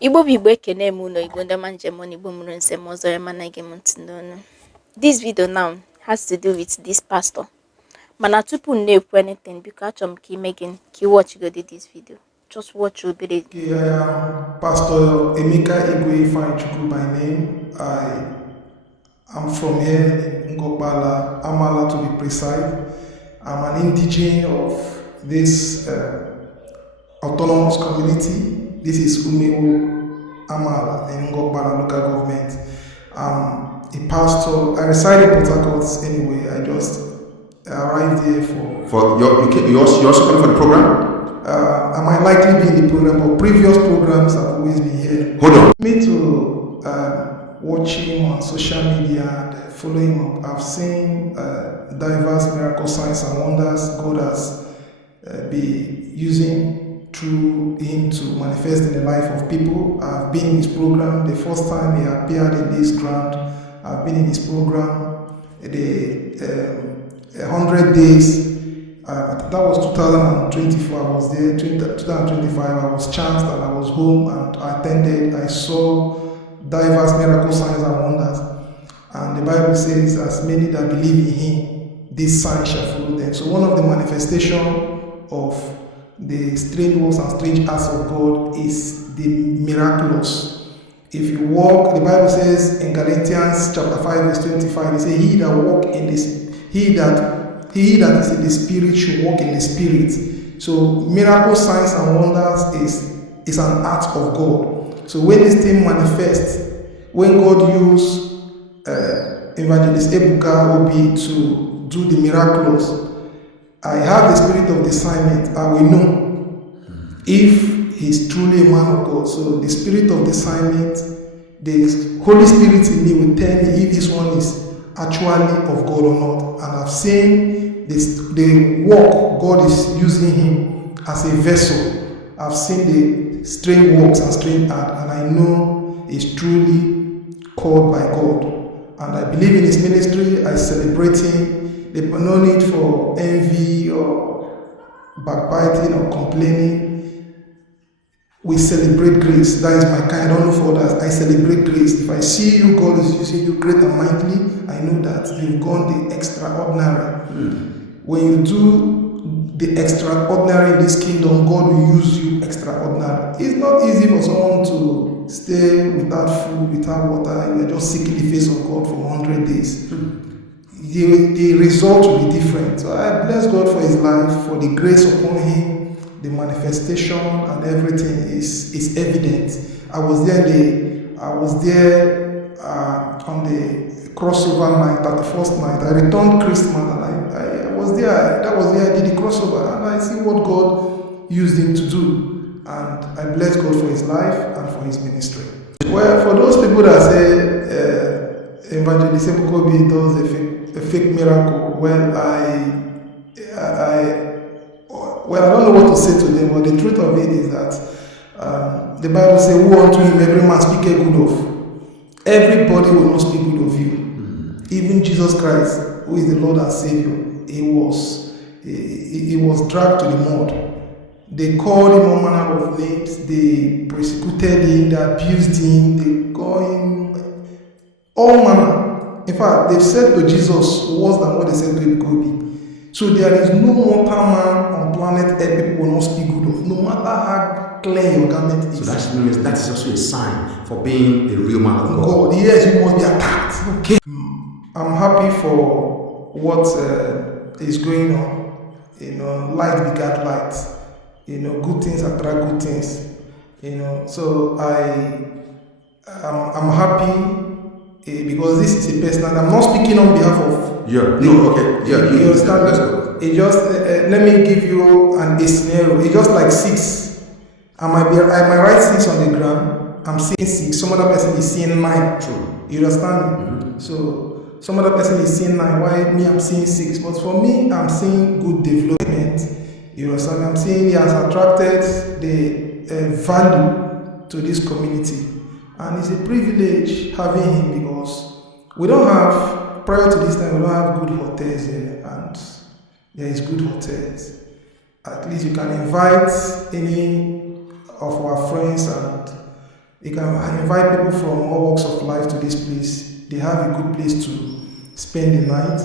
Igbo bụ Igbo ekene m ụlọ Igbo ndị ọma njem ọnụ Igbo mụrụ nsem ọzọ ya mana ege m ntị n'ọnụ. This video now has to do with this pastor. Mana tupu m na-ekwu anything biko achọrọ m ka ime gị ka ị watch go this video. Just watch obere. Okay, I am Pastor Ebuka Obi by name. I'm from here in Ngor Okpala, Amala to be precise. I'm an indigene of this autonomous community. This is Umewo Amala in Ngor Okpala local government. I'm a pastor. I reside in Port Harcourt anyway. I just arrived here for you also coming for the program? I might likely be in the program, but previous programs have always been here. Hold on. Me to watch him on social media and following up. I've seen diverse miracle signs and wonders God has been using through him to manifest in the life of people. I've been in his program. The first time he appeared in this ground, I've been in his program. The 100 days. That was 2024. I was there. 2025, I was chanced and I was home and I attended. I saw diverse miracle signs and wonders. And the Bible says, as many that believe in him, these signs shall follow them. So one of the manifestations of the strange works and strange acts of God is the miraculous. If you walk, the Bible says in Galatians chapter 5 verse 25, it says, he that walk in this, he that is in the spirit should walk in the spirit. So miracle signs and wonders is an act of God. So when this thing manifests, when God used Evangelist Ebuka Obi to do the miraculous, I have the spirit of discernment. I will know if he's truly a man of God. So the spirit of discernment, the Holy Spirit in me will tell me if this one is actually of God or not. And I've seen the work God is using him as a vessel. I've seen the strange works and strange art, and I know he's truly called by God. And I believe in his ministry. I celebrate him. There's no need for envy or backbiting or complaining. We celebrate grace. That is my kind. I don't know for others. I celebrate grace. If I see you, God is using you great and mightily, I know that you've gone the extraordinary. When you do the extraordinary in this kingdom, God will use you extraordinary. It's not easy for someone to stay without food, without water. You are just seeking the face of God for 100 days. The result will be different. So I bless God for his life, for the grace upon him, the manifestation and everything is evident. I was there on the crossover night, 31st night. I returned Christmas and I was there. That was where I did the crossover, and I see what God used him to do. And I bless God for his life and for his ministry. Well, for those people that say Evangelist Ebuka Obi does a fake miracle, well, I don't know what to say to them, but the truth of it is that the Bible says, "Who unto him every man speaketh good of." Everybody will not speak good of you. Even Jesus Christ, who is the Lord and Savior, he was dragged to the mud. They called him all manner of names. They persecuted him. They abused him. They called him all manner. In fact, they've said to Jesus worse than what they said to Ebuka Obi. So there is no mortal man on planet Earth people will not speak good of, no matter how clear your garment is. So that is also a sign for being a real man of God. Yes, you must be attacked. Okay. I'm happy for what is going on. Light begat light. Good things attract good things. So I'm happy because this is a personal. I'm not speaking on behalf of. You understand? Let's go. It just let me give you a scenario. It's just like 6. I might write 6 on the ground. I'm seeing 6. Some other person is seeing 9. True. You understand? Mm-hmm. So some other person is seeing 9. Why me? I'm seeing 6. But for me, I'm seeing good development. You understand? I'm seeing he has attracted the value to this community, and it's a privilege having him because we don't have. Prior to this time, we don't have good hotels here, and there is good hotels. At least you can invite any of our friends and You can invite people from all walks of life to this place. They have a good place to spend the night,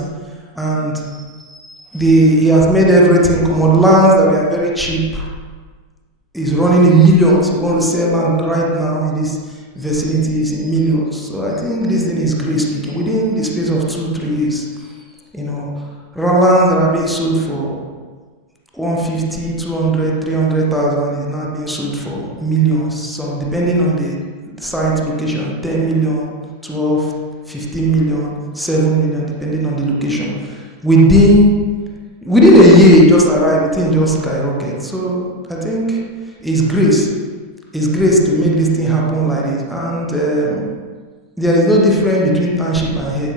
and he has made everything common. Lands that were very cheap is running in millions. You want to sell land right now in this vicinity is in millions. So I think this thing is great speaking. Within the space of 2-3 years, lands that are being sold for 150, 200, 300,000 is now being sold for millions. So depending on the site location, 10 million, 12, 15 million, 7 million, depending on the location. Within a year, it just arrived, the thing just skyrocket. So I think it's grace. It's grace to make this thing happen like this. And there is no difference between township and here.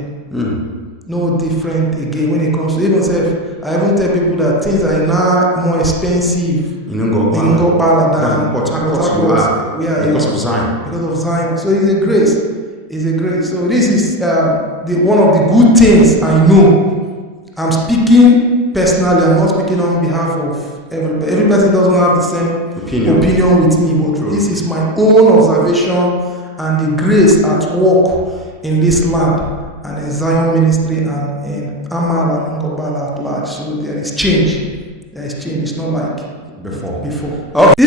No different again when it comes to even self. I even tell people that things are now more expensive in Ngor Okpala than Port Harcourt. Because of Zion. Because of Zion. So it's a grace. It's a grace. So this is one of the good things I know. I'm speaking personally. I'm not speaking on behalf of everybody. Every person doesn't have the same opinion with me, but this is my own observation and the grace at work in this land and in Zion ministry and in Amal and Ngor Okpala at large. So there is change. There is change. It's not like before. Okay. There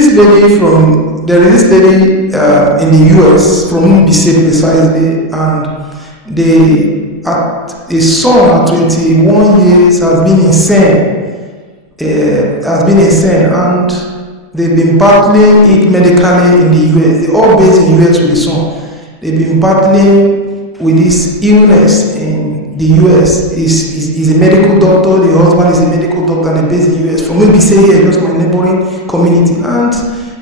is this lady in the US from Obi'S precisely, and a son at 21 years has been insane, and they've been battling it medically in the US. They're all based in the US with the son. They've been battling with this illness in the US. He's a medical doctor, the husband is a medical doctor, and they're based in the US. From Obi'S here, just my neighboring community. And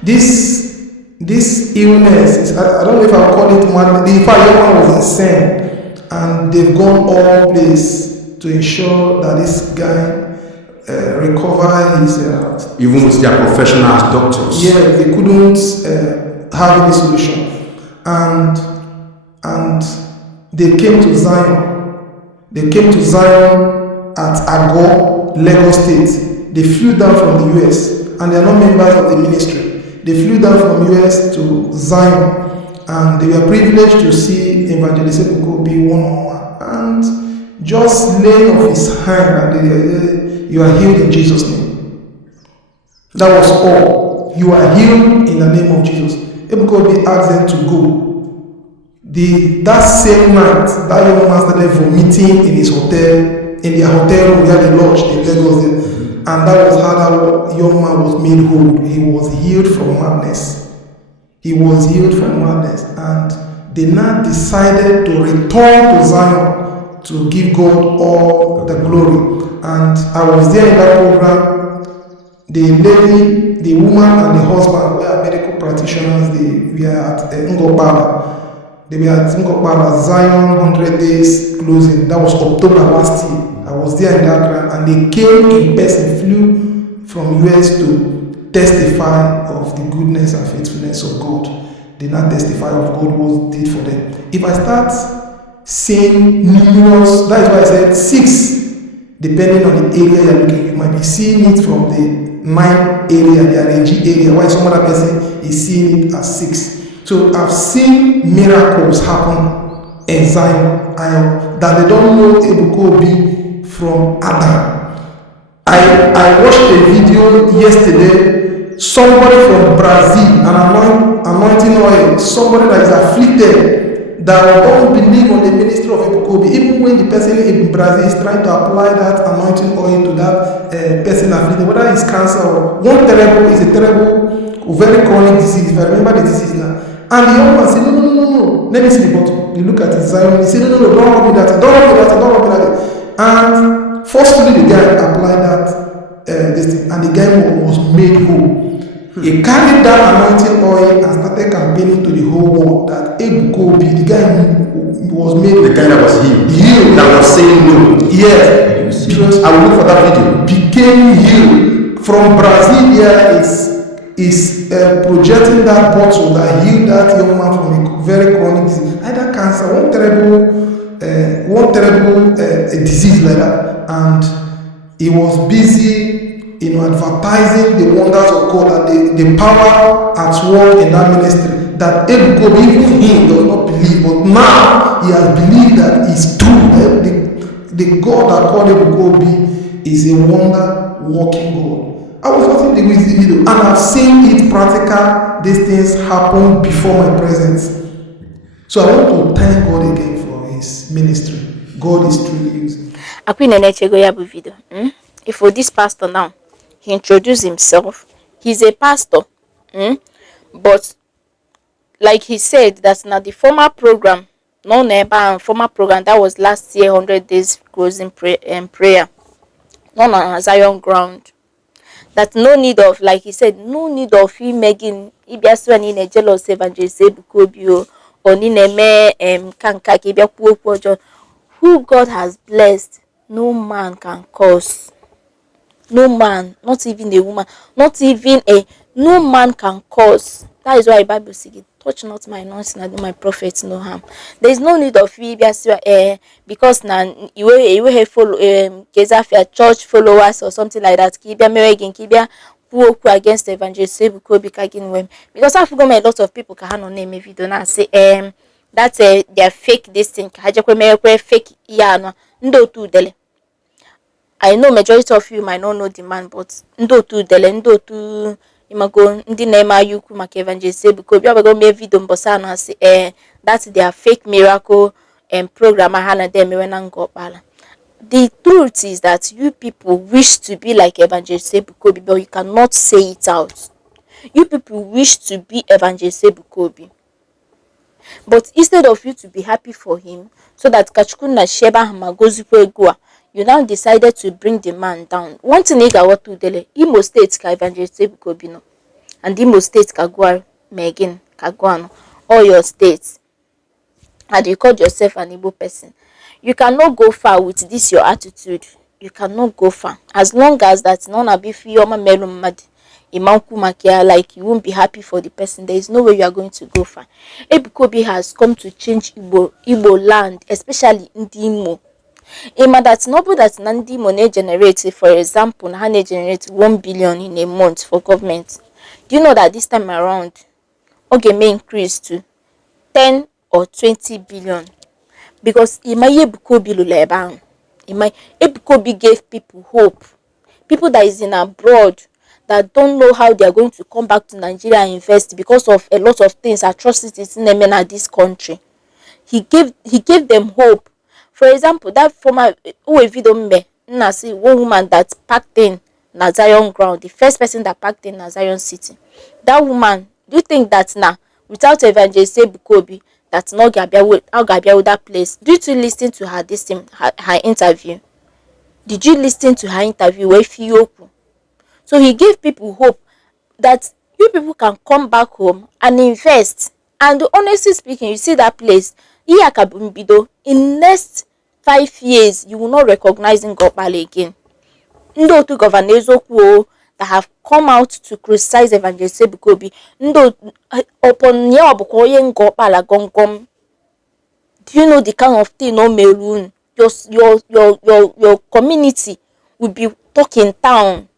this illness is, I don't know if I'll call it madness. In fact, the young man was insane. And they've gone all place to ensure that this guy recover his health. Even with their professional as doctors. Yeah, they couldn't have any solution. And they came to Zion. They came to Zion at Ngor, Lagos State. They flew down from the US, and they are not members of the ministry. They flew down from US to Zion, and they were privileged to see Evangelist Ebuka Obi one-on-one, and just laying off his hand, and you are healed in Jesus' name. That was all. You are healed in the name of Jesus. Ebuka Obi asked them to go. That same night, that young man started vomiting in his hotel, in their hotel room where they lodged in Lagos. And that was how that young man was made whole. He was healed from madness. And they now decided to return to Zion to give God all the glory. And I was there in that program. The lady, the woman, and the husband were medical practitioners. They were at Ngor Okpala. They were at Ngor Okpala Zion 100 days closing. That was October last year. I was there in that ground, and they came in person, flew from US to testify of the goodness and faithfulness of God. They now testify of God what did for them. If I start saying numerous, that is why I said 6, depending on the area you're looking, you might be seeing it from the 9 area, the RNG area, while some other person is seeing it as 6. So I've seen miracles happen in Zion that they don't know Ebuka Obi from Adam. I watched a video yesterday. Somebody from Brazil, an anointing oil, somebody that is afflicted, that don't believe on the ministry of Ebuka Obi, even when the person in Brazil is trying to apply that anointing oil to that person afflicted, whether it's cancer or is a terrible, very chronic disease. If I remember the disease now. And the young man said, no, let me see the bottle. You look at it, Zion, he said, no, don't rub me that, And forcefully the guy applied that this thing, and the guy was made whole. He carried that anointing oil and started campaigning to the whole world that Ebuka Obi, the guy was made. The guy that was healed. That was saying no. Yes. I will look for that video. Became healed. From Brazil, here is projecting that bottle that healed that young man from a very chronic disease, either cancer, one terrible disease like that, and he was busy, advertising the wonders of God and the power at work in that ministry. that Ebuka Obi, even him does not believe, but now he has believed that it's true. The God that called Ebuka Obi is a wonder working God. I was watching the video and I've seen it practical, these things happen before my presence. So I want to thank God again for his ministry. God is truly using. Video. If for this pastor now, he introduced himself. He's a pastor. But like he said, that's not the former program. No neighbor former program that was last year, 100 days closing prayer. Not on Zion ground. That no need of, like he said, no need of him making Ibiaswan in a jealous Evangelist Ebuka Obi or in a me kanka kibia who God has blessed, no man can curse. No man, not even a woman, not even no man can curse. That is why the Bible says, touch not my anointing and do my prophets no harm. There is no need of you because now you have follow church followers or something like that. Kibia meregin kibia who against the Evangelist Ebuka Obi kagin wem. Because I forgot a lot of people can no name video now say that's they're fake this thing. Hajakwe fake no ndo tu dele. I know majority of you might not know the man, but ndo tu dele ndo tu imago ndi na ema yuku maka Evangelist Ebuka Obi abago me video mbosa no say that's their fake miracle program hana dem we na Ngor Okpala. The truth is that you people wish to be like Evangelist Ebuka Obi, but you cannot say it out. You people wish to be Evangelist Ebuka Obi. But instead of you to be happy for him, so that Kachukuna Sheba Hamagozukwe Gua, you now decided to bring the man down. One thing I got to dele, Imo State ka Evangelist Ebuka Obi no, and Imo State ka Gua Megan Kagwano, all your states, and you called yourself an Igbo person. You cannot go far with this your attitude. You cannot go far as long as that none of you mad. Like you won't be happy for the person. There is no way you are going to go far. Ebuka Obi has come to change Igbo land, especially Ndimo. Ima that nobody that Ndimo ne generate, for example, na generate 1 billion in a month for government. Do you know that this time around, okay, may increase to 10 or 20 billion? Because Ima Ebuka Obi luleba. Ima Ebuka Obi gave people hope. People that is in abroad that don't know how they are going to come back to Nigeria and invest because of a lot of things, atrocities in this country. He gave them hope. For example, that former see one woman that packed in Zion ground, the first person that packed in Zion city. That woman, do you think that now without Evangelist Ebuka Obi that's not Gabia with that place? Did you listen to her her interview? Did you listen to her interview with Fiyoku? So he gave people hope that you people can come back home and invest. And honestly speaking, you see that place, in next 5 years, you will not recognize Ngor Okpala again. Ndo two governors that have come out to criticize Evangelist Ebuka Obi. Ndo upon Ngor Okpala gongom. Do you know the kind of thing no maroon? Your community will be talking town.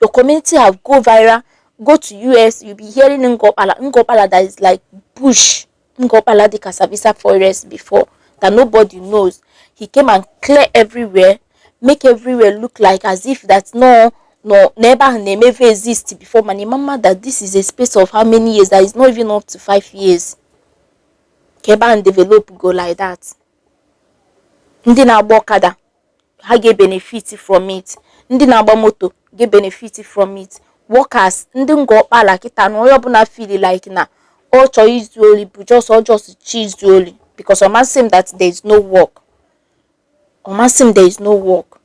Your community have go viral, go to US, you'll be hearing Ngor Okpala that is like bush. Ngor Okpala the Kasavisa forest before that nobody knows. He came and clear everywhere, make everywhere look like as if that never name ever exist before. Mani mama that this is a space of how many years? That is not even up to 5 years. Keba and develop go like that. Ndi na agba okada, ha get benefit from it. Ndị na-agba moto get benefit from it. Workers, ndị Ngor Okpala kita no onye ọbụla feel like na all choice only, but just choose only because omasim that there is no work. Omasim there is no work.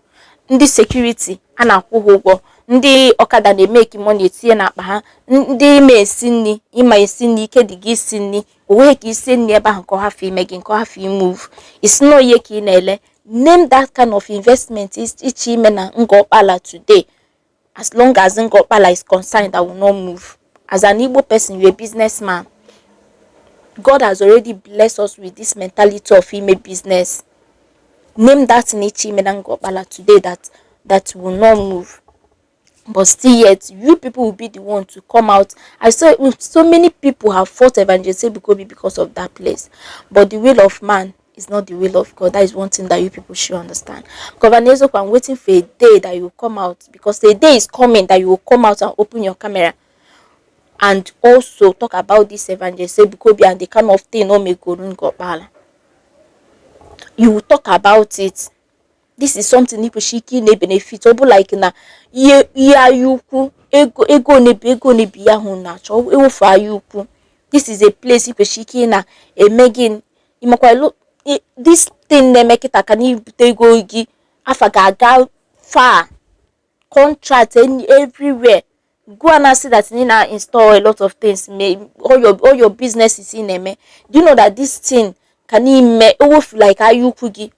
Ndị security a na-akwụ ha ụgwọ, ndị okada na-make money etinye na akpa ha, ndị ime esi nri, ịma esi nri ike dị gị isi nri, onwe ka isi nri ebe ahụ nke ọha ime gị nke ọha move. It's no ihe ka ị na-ele. Name that kind of investment is ichime na Ngor Okpala today. As long as Ngor Okpala is concerned, I will not move. As an Igbo person, you're a businessman. God has already blessed us with this mentality of ime business. Name that in ichime na Ngor Okpala today that will not move. but still yet you people will be the one to come out. I saw so many people have fought Evangelist Ebuka Obi because of that place, but the will of man is not the will of God. That is one thing that you people should understand. Governor Ezoko, I'm waiting for a day that you will come out, because the day is coming that you will come out and open your camera and also talk about this Evangelist Ebuka Obi and the kind of thing Ngor Okpala. You will talk about it. This is something people shiki na benefit. Obu like na ihe ayukwu ego nebi ya hu na cho ewofu ayukwu. This is a place people shiki na emegin imakwa this thing na make it akani ibute ego gi afa ga far contract everywhere. Go and see that you now install a lot of things. All your business is in eme. Do you know that this thing can ime ewofu like ayukwu gi?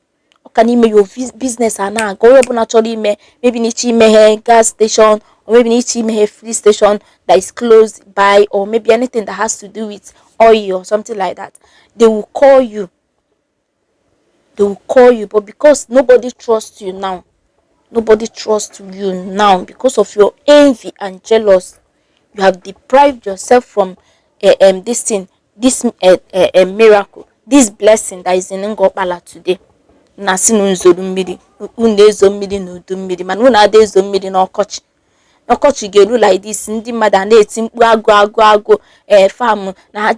Can you make your business and now go up naturally maybe nichi me gas station, or maybe nichi me free station that is close by, or maybe anything that has to do with oil or something like that. They will call you, but because nobody trusts you now, because of your envy and jealous, you have deprived yourself from this thing, this miracle, this blessing that is in Ngor Okpala today. Na si n'nzoru mmiri unu ezo mmiri na udu mmiri, mana unu ada ezo mmiri n'ọkọchị ga-eru like this. Ndị mmadụ a na-eti mkpu agụ farm na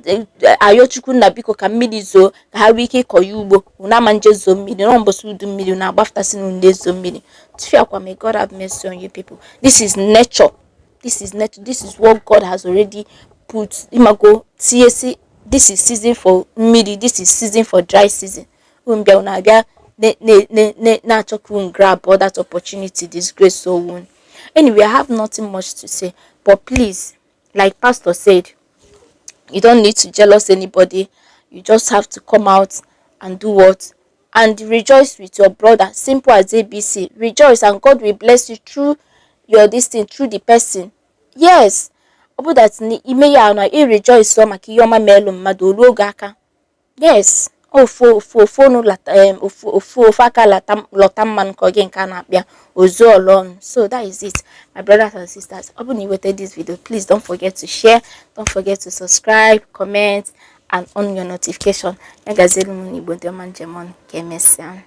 ayochukwu na biko ka mmiri zoo ka ha nwee ike ịkọ ya ugbo. Unu ama nje zo mmiri na mbọsị udu mmiri unu agbafụtasị n'unu ezo mmiri. Tufiakwa, may God have mercy on you people. This is nature. This is what God has already put. Imago TSC, this is season for mmiri, this is season for dry season. Umbia unabia na grab all that opportunity, disgrace so wound. Anyway, I have nothing much to say, but please, like Pastor said, you don't need to jealous anybody. You just have to come out and do what? And rejoice with your brother. Simple as ABC. Rejoice, and God will bless you through your this thing, through the person. Yes. Obu that ime ya na rejoice so maka ihe ọma melu mmadụ olu oge aka. Yes. Ofu aka lọta mmanụ ka oge nke a na-akpịa ozu ọlọnụ. So that is it, my brothers and sisters. Ọ bụ na iweta this video, please don't forget to share, don't forget to subscribe, comment, and on your notification. Ya gazelu m n'Igbo ndị ọma njem ọnụ ka emesịa.